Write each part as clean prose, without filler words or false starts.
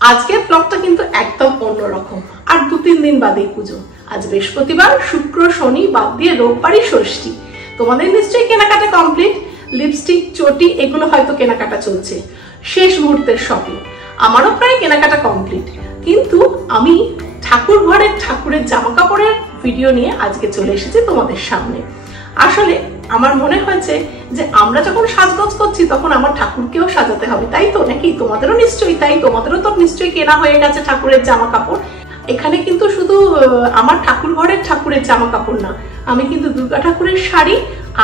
আজকের ব্লগটা কিন্তু একদম অন্যরকম। আর 2-3 দিন বাদেই পুজো। আজ বৃহস্পতিবার, শুক্র, শনি বাদ দিয়ে রোববারই ষষ্ঠী। তোমাদের নিশ্চয়ই কেনাকাটা কমপ্লিট। লিপস্টিক, চটি এগুলো হয়তো কেনাকাটা চলছে, শেষ মুহূর্তের শপিং। আমারও প্রায় কেনাকাটা কমপ্লিট, কিন্তু আমি ঠাকুর ঘরের ঠাকুরের জামা কাপড়ের ভিডিও নিয়ে আজকে চলে এসেছি তোমাদের সামনে। আসলে আমার মনে হয়েছে যে আমরা যখন সাজগোজ করছি তখন আমার ঠাকুরকেও সাজাতে হবে, তাই তো নাকি? তোমাদেরও নিশ্চয়ই তাই, তোমাদেরও তো নিশ্চয়ই কেনা হয়ে গেছে ঠাকুরের জামা কাপড়। এখানে কিন্তু শুধু আমার ঠাকুর ঘরের ঠাকুরের জামা কাপড় না, আমি কিন্তু দুর্গা ঠাকুরের শাড়ি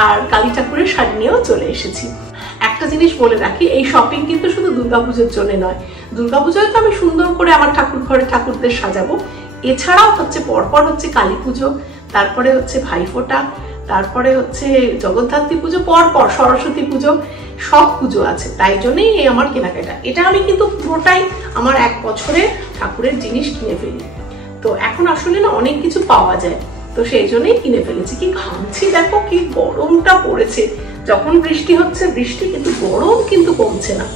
আর কালী ঠাকুরের শাড়ি নিয়েও চলে এসেছি। একটা জিনিস বলে রাখি, এই শপিং কিন্তু শুধু দুর্গাপুজোর জন্য নয়। দুর্গাপুজোয় তো আমি সুন্দর করে আমার ঠাকুর ঘরে ঠাকুরদের সাজাবো, এছাড়াও হচ্ছে পরপর হচ্ছে কালী পুজো, তারপরে হচ্ছে ভাইফোঁটা, তারপরে হচ্ছে জগদ্ধাত্রী পুজো, পরপর সরস্বতী পুজো, সব পুজো আছে। তাই জন্যই এই আমার কেনাকাটা। এটা আমি কিন্তু পুরোটাই আমার 1 বছরের ঠাকুরের জিনিস কিনে ফেলি। তো এখন আসলে না অনেক কিছু পাওয়া যায়, তো সেই জন্যই কিনে ফেলেছি। কি ঘামছি দেখো, কি গরমটা পড়েছে। যখন বৃষ্টি হচ্ছে বৃষ্টি, কিন্তু গরম কিন্তু কমছে না।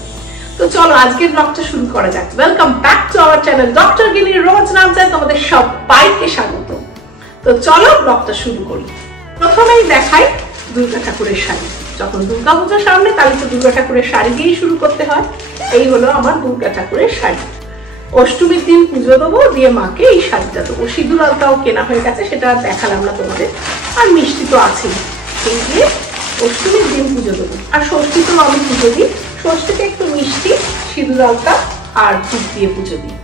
তো চলো আজকের ব্লগটা শুরু করা যাক। Welcome back to our channel doctor গিনির রোজ নামজায় তোমাদের সবাইকে স্বাগত। তো চলো ব্লগটা শুরু করি। প্রথমেই দেখাই দুর্গা ঠাকুরের শাড়ি। যখন দুর্গা পুজোর সামনে, তাহলে তো দুর্গা ঠাকুরের শাড়ি দিয়েই শুরু করতে হয়। এই হলো আমার দুর্গা ঠাকুরের শাড়ি। অষ্টমীর দিন পুজো দেবো, দিয়ে মাকে এই শাড়িটা দেবো। সিঁদুর আলতাও কেনা হয়ে গেছে, সেটা আর দেখালাম না তোমাদের। আর মিষ্টি তো আছেই। এই দিয়ে অষ্টমীর দিন পুজো দেবো। আর ষষ্ঠীতেও আমি পুজো দিই। ষষ্ঠীতে একটু মিষ্টি, সিঁদুর আলতা আর ধূপ দিয়ে পুজো দিই।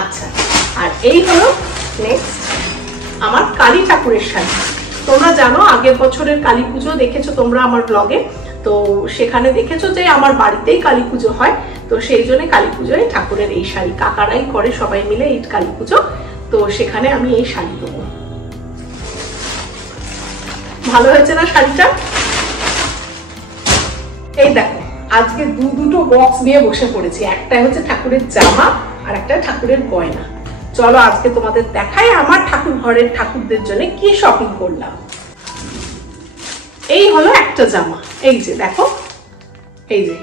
আচ্ছা, আর এই হলো নেক্সট আমার কালী ঠাকুরের শাড়ি। তোমরা জানো আগের বছরের কালী পুজো দেখেছো তোমরা আমার ব্লগে, তো সেখানে দেখেছো যে আমার বাড়িতেই কালী পুজো হয়। তো সেই জন্য কালী পুজোয় ঠাকুরের এই শাড়ি কাকারাই করে, সবাই মিলে এই কালী পুজো। তো সেখানে আমি এই শাড়ি দেবো। ভালো হয়েছে না শাড়িটা? এই দেখো, আজকে দুটো বক্স নিয়ে বসে পড়েছি। একটা হচ্ছে ঠাকুরের জামা আর একটা ঠাকুরের গয়না। চলো আজকে তোমাদের দেখাই আমার ঠাকুর ঘরের ঠাকুরদের জন্য কি শপিং করলাম। এই হলো একটা জামা, এই যে দেখো, এই যে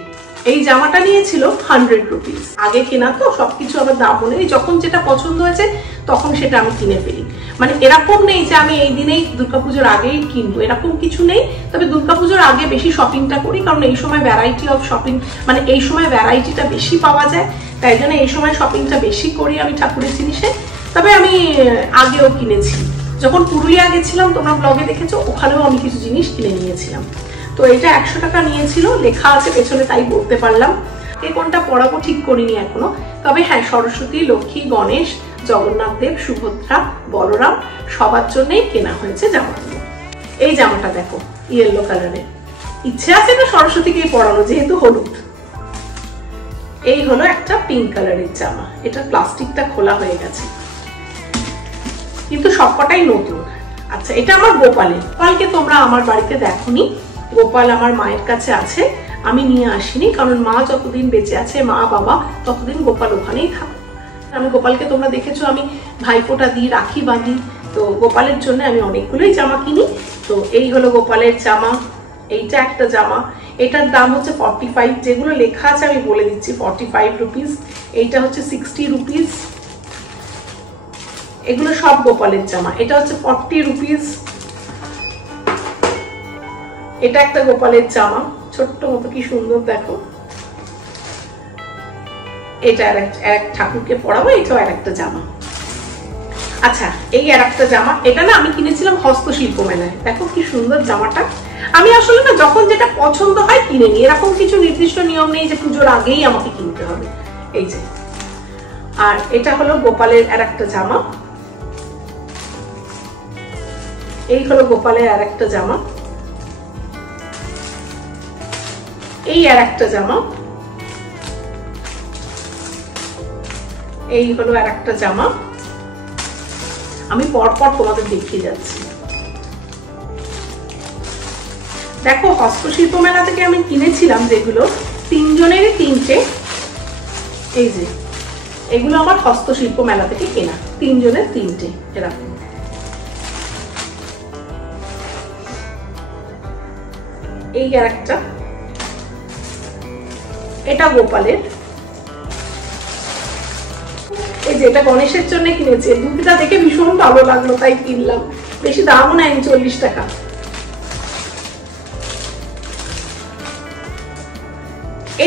এই জামাটা নিয়েছিল 100 রুপিস। আগে কেনা তো, সবকিছু আবার দাম অনুযায়ী যখন যেটা পছন্দ হয়েছে তখন সেটা আমি কিনে ফেলি। মানে এরকম নেই যে আমি এই দিনেই দুর্গাপুজোর আগেই কিনবো, এরকম কিছু নেই। তবে দুর্গাপুজোর আগে বেশি শপিংটা করি, কারণ এই সময় ভ্যারাইটি অফ শপিং, মানে এই সময় ভ্যারাইটিটা বেশি পাওয়া যায়। তাই জন্য এই সময় শপিংটা বেশি করি আমি ঠাকুরের জিনিসে। তবে আমি আগেও কিনেছি, যখন পুরুলিয়া গেছিলাম তোমরা ব্লগে দেখেছো, ওখানেও আমি কিছু জিনিস কিনে নিয়েছিলাম। তো এটা 100 টাকা নিয়েছিল, লেখা আছে পেছনে তাই বলতে পারলাম। এ কোনটা পড়াবো ঠিক করিনি এখনো। তবে হ্যাঁ, সরস্বতী, লক্ষ্মী, গণেশ, জগন্নাথ দেব, সুভদ্রা, বলরাম সবার জন্যই কেনা হয়েছে জামাগুলো। এই জামাটা দেখো, ইয়েলো কালারের। ইচ্ছে আছে না সরস্বতীকেই পরানো, যেহেতু হলুদ। এই হলো একটা পিঙ্ক কালারের জামা। এটা প্লাস্টিকটা খোলা হয়ে গেছে, কিন্তু সবকটাই নতুন। আচ্ছা, এটা আমার গোপালের। গোপালকে তোমরা আমার বাড়িতে দেখোনি, গোপাল আমার মায়ের কাছে আছে, আমি নিয়ে আসিনি, কারণ মা যতদিন বেঁচে আছে, মা বাবা, ততদিন গোপাল ওখানেই থাকে। আমি গোপালকে তোমরা দেখেছো আমি ভাইফোঁটা দিই, রাখি বাঁধি। তো গোপালের জন্য আমি অনেকগুলোই জামা কিনি। তো এই হলো গোপালের জামা। এইটা একটা জামা, এটার দাম হচ্ছে 45, যেগুলো লেখা আছে আমি বলে দিচ্ছি, 45 রুপিস। এইটা হচ্ছে 60 রুপিস। এগুলো সব গোপালের জামা। এটা হচ্ছে 40 রুপিস। এটা একটা গোপালের জামা, ছোট্ট মতো, কি সুন্দর দেখো। এটা এক ঠাকুরকে পরাবো, এটাও আর একটা জামা। আচ্ছা, এই আর একটা জামা, এটা না আমি কিনেছিলাম হস্তশিল্প মেলায়। দেখো কি সুন্দর জামাটা। আমি আসলে না যখন যেটা পছন্দ হয় কিনে নিই, এরকম কিছু নির্দিষ্ট নিয়ম নেই যে পুজোর আগেই আমাকে কিনতে হবে। এই যে, আর এটা হলো গোপালের আর একটা জামা। এই হলো গোপালের আর একটা জামা। এই আর একটা জামা। এই হলো আর একটা জামা। আমি পরপর তোমাদের দেখিয়ে যাচ্ছি। দেখো, হস্তশিল্প মেলা থেকে আমি কিনেছিলাম যেগুলো, 3 জনেরই 3টে। এই যে, এগুলো আমার হস্তশিল্প মেলা থেকে কেনা, 3 জনের 3টে এরকম। এই আর একটা, এটা গোপালের। এই যে এটা গণেশের জন্য কিনেছি, ধুতিটা দেখে ভীষণ ভালো লাগলো তাই কিনলাম, বেশি দামও নেয়নি, 40 টাকা।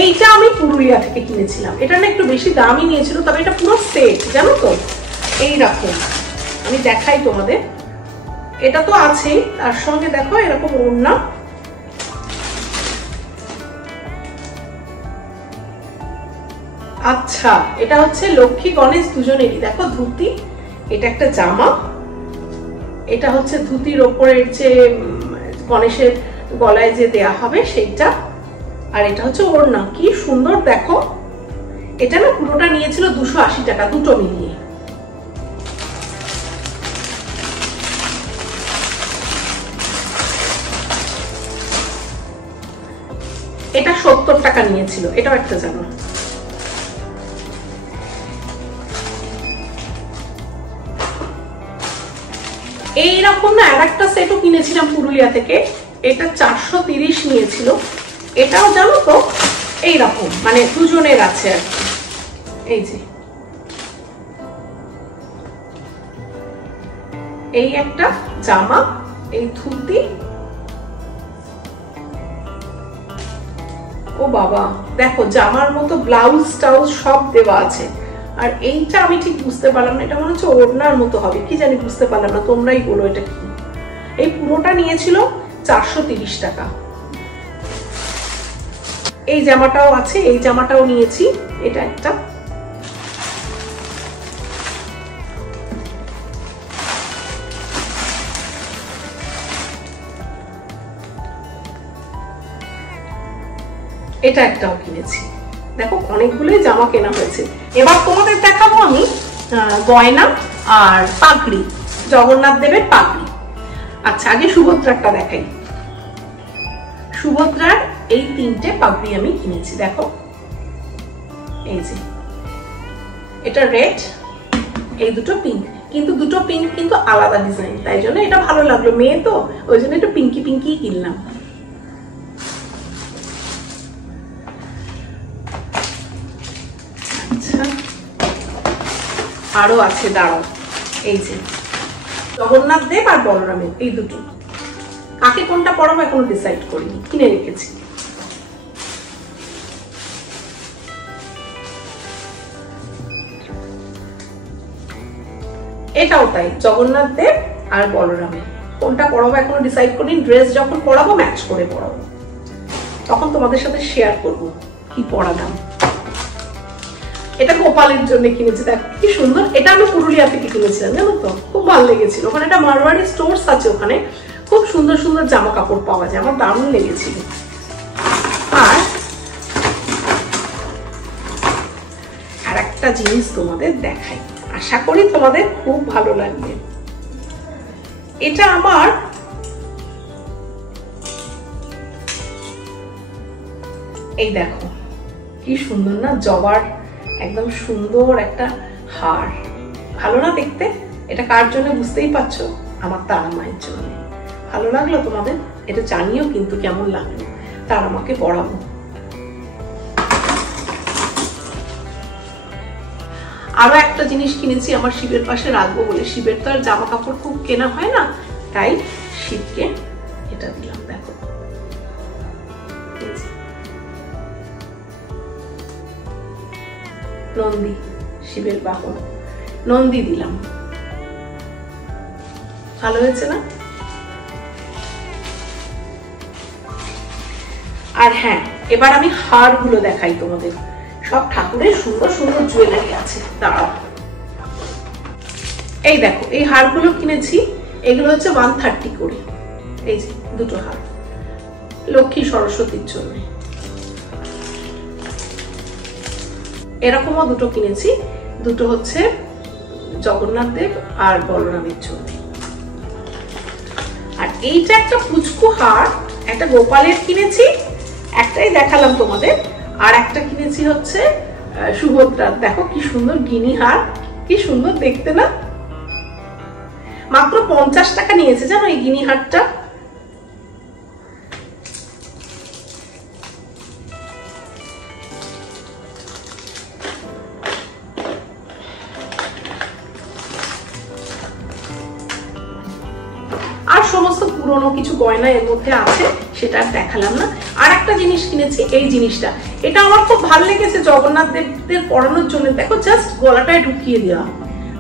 এইটা আমি পুরুলিয়া থেকে কিনেছিলাম, এটা না একটু বেশি দামই নিয়েছিল, তবে এটা পুরো সেট জানো তো, এইরকম আমি দেখাই তোমাদের। এটা তো আছেই, তার সঙ্গে দেখো এরকম ওড়না, আচ্ছা এটা হচ্ছে লক্ষ্মী গণেশ দুজনেরই, দেখো ধুতি, এটা একটা জামা, এটা হচ্ছে ধুতির ওপরের যে গণেশের গলায় যে দেয়া হবে সেইটা, আর এটা হচ্ছে ওড়না। কি সুন্দর দেখো, এটা না পুরোটা নিয়েছিল 280 টাকা দুটো মিলিয়ে। এটা 70 টাকা নিয়েছিল, এটাও একটা জামা। এইরকম না আরেকটা সেটও কিনেছিলাম পুরুলিয়া থেকে, এটা 430 নিয়েছিল, এটাও জানো তো এইরকম, মানে দুজনের আছে আর কি। এই যে এই একটা জামা, এই ধুতি, ও বাবা দেখো জামার মতো ব্লাউজ টাউজ সব দেওয়া আছে। আর এইটা আমি ঠিক বুঝতে পারলাম না, এটা মনে হচ্ছে ওড়নার মতো হবে, কি জানি বুঝতে পারলাম না, তোমরাই বলো এটা কি। এই পুরোটা নিয়েছিল 430 টাকা। এই জামাটাও আছে, এই জামাটাও নিয়েছি, এটা একটা। এটা একটাও কিনেছি, দেখো অনেকগুলোই জামা কেনা হয়েছে। এবার তোমাদের দেখাবো আমি গয়না আর পাগড়ি, জগন্নাথ দেবের পাগড়ি। আচ্ছা আগে সুভদ্রারটা দেখাই। সুভদ্রার এই 3টে পাগড়ি আমি কিনেছি, দেখো এই যে এটা রেড, এই দুটো পিঙ্ক, কিন্তু দুটো পিঙ্ক কিন্তু আলাদা ডিজাইন, তাই জন্য এটা ভালো লাগলো, মেয়ে তো ওই জন্য একটু পিঙ্কি পিঙ্কি কিনলাম। আচ্ছা আরো আছে, দাঁড়াও, এই যে জগন্নাথ দেব আর বলরামের এই দুটো, কাকে কোনটা পরাবো এখনো ডিসাইড করিনি, কিনে রেখেছি। এটাও তাই, জগন্নাথ দেব আর বলরামের, কোনটা পরাবো এখনো ডিসাইড করিনি, ড্রেস যখন পরাবো ম্যাচ করে পরাবো, তখন তোমাদের সাথে শেয়ার করব কি পরালাম। এটা গোপালের জন্য কিনেছি, দেখ কি সুন্দর, এটা আমি পুরুলিয়া থেকে কিনেছিলাম জানো তো, খুব ভালো লেগেছিল, ওখানে একটা মারওয়াড়ি স্টোর্স আছে, ওখানে খুব সুন্দর সুন্দর জামা কাপড় পাওয়া যায়, আমার দারুণ লেগেছিল। আর একটা জিনিস তোমাদের দেখাই, আশা করি তোমাদের খুব ভালো লাগবে। এটা আমার এই দেখো কি সুন্দর না, জবার একদম সুন্দর একটা হার, ভালো না দেখতে? এটা কার জন্য বুঝতেই পারছো, আমার তারা মায়ের জন্য। ভালো লাগলো তোমাদের? এটা জানিও কিন্তু কেমন লাগলো, তারা মাকে পড়াবো। আরো একটা জিনিস কিনেছি আমার শিবের পাশে রাখবো বলে, শিবের তো আর জামা কাপড় খুব কেনা হয় না, তাই শিবকে এটা দিলাম, দেখো নন্দী, শিবের বাহন নন্দী দিলাম, ভালো হয়েছে না? আর হ্যাঁ এবার আমি হার গুলো দেখাই তোমাদের, সব ঠাকুরের সুন্দর সুন্দর জুয়েলারি আছে, দাঁড়াও। এই দেখো এই হারগুলো কিনেছি, এগুলো হচ্ছে 130 করে, এই যে দুটো হার লক্ষ্মী সরস্বতীর জন্য, এরকমও দুটো কিনেছি, দুটো হচ্ছে জগন্নাথ দেব আর বলরামের জন্য। আর এইটা একটা পুচকু হার, একটা গোপালের কিনেছি, একটাই দেখালাম তোমাদের, আর একটা কিনেছি হচ্ছে সুভদ্রার, দেখো কি সুন্দর গিনি হার, কি সুন্দর দেখতে না, মাত্র 50 টাকা নিয়েছে জানো এই গিনি হারটা। পুরনো কিছু গয়না এর মধ্যে আছে, সেটা আর দেখালাম না। আর একটা জিনিস কিনেছি, এই জিনিসটা, এটা আমার খুব ভালো লেগেছে জগন্নাথ দেবদের পরানোর জন্য। দেখো জাস্ট গলাটায় ঢুকিয়ে দেওয়া,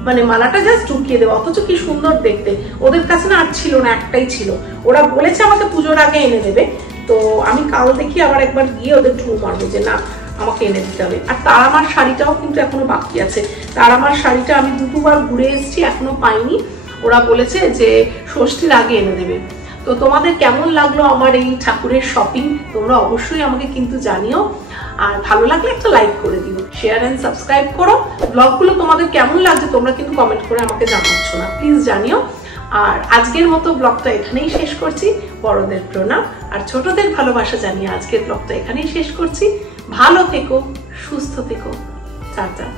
মানে মালাটা জাস্ট ঢুকিয়ে দেওয়া, অথচ কি সুন্দর দেখতে। ওদের কাছে না আর ছিল না, একটাই ছিল। ওরা বলেছে আমাকে পুজোর আগে এনে দেবে, তো আমি কাল দেখি আবার একবার গিয়ে ওদের ঢু মারবো যে না আমাকে এনে দিতে হবে। আর তার আমার শাড়িটাও কিন্তু এখনো বাকি আছে। তার আমার শাড়িটা আমি দুবার ঘুরে এসেছি, এখনো পাইনি। ওরা বলেছে যে ষষ্ঠীর আগে এনে দেবে। তো তোমাদের কেমন লাগলো আমার এই ঠাকুরের শপিং, তোমরা অবশ্যই আমাকে কিন্তু জানিও। আর ভালো লাগলে একটা লাইক করে দিও, শেয়ার এন্ড সাবস্ক্রাইব করো। ব্লগগুলো তোমাদের কেমন লাগছে তোমরা কিন্তু কমেন্ট করে আমাকে জানাচ্ছ না, প্লিজ জানিও। আর আজকের মতো ব্লগটা এখানেই শেষ করছি। বড়দের প্রণাম আর ছোটদের ভালোবাসা জানিয়ে আজকের ব্লগটা এখানেই শেষ করছি। ভালো থেকো, সুস্থ থেকো, টাটা।